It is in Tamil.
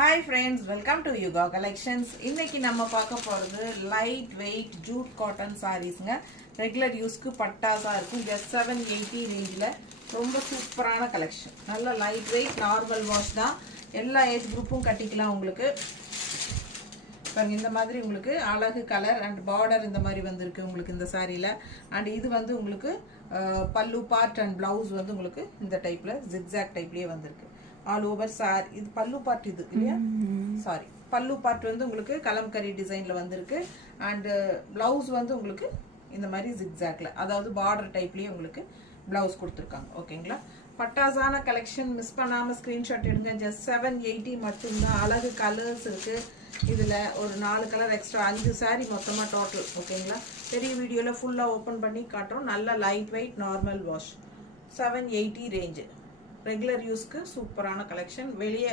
Hi friends, welcome to Yuga Collections. இன்னைக்கு நம்ம பார்க்க போறது லைட் வெயிட் ஜூட் காட்டன் சாரீஸ்ங்க. ரெகுலர் யூஸ்க்கு பட்டாசா இருக்கும். just 780 ரேஞ்சில ரொம்ப சூப்பரான கலெக்ஷன். நல்ல லைட் வெயிட் நார்மல் வாஷ் தான். எல்லா ஏஜ் குரூப்பும் கட்டிக்கலாம் உங்களுக்கு. பாருங்க இந்த மாதிரி உங்களுக்கு அழகு கலர் அண்ட் பார்டர் இந்த மாதிரி வந்திருக்கு உங்களுக்கு இந்த சாரியில. அண்ட் இது வந்து உங்களுக்கு பல்லு பார்ட் அண்ட் பிளவுஸ் வந்து உங்களுக்கு இந்த டைப்ல ஜிக்ஸாக் டைப்லயே வந்திருக்கு. ஆல் ஓவர் சார் இது பல்லு பார்ட் இது இல்லையா சாரி பல்லு பார்ட் வந்து உங்களுக்கு கலம்கரி டிசைன்ல வந்திருக்கு அண்ட் பிளவுஸ் வந்து உங்களுக்கு இந்த மாதிரி ஜிக்ஸாக்ல அதாவது பார்டர் டைப்லயே உங்களுக்கு பிளவுஸ் கொடுத்துருக்காங்க. ஓகேங்களா, பட்டாசான கலெக்ஷன் மிஸ் பண்ணாம ஸ்கிரீன்ஷாட் எடுங்க. ஜஸ்ட் 780 மட்டும்தான். அழகு கலர்ஸ் இருக்கு. இதுல ஒரு 4 கலர் எக்ஸ்ட்ரா 5 சாரி மொத்தமா டோட்டல். ஓகேங்களா, பெரிய வீடியோல ஃபுல்லா ஓபன் பண்ணி காட்டுறோம். நல்ல light weight normal wash 780 range. Regular யூஸ்க்கு சூப்பரான கலெக்ஷன். வெளியே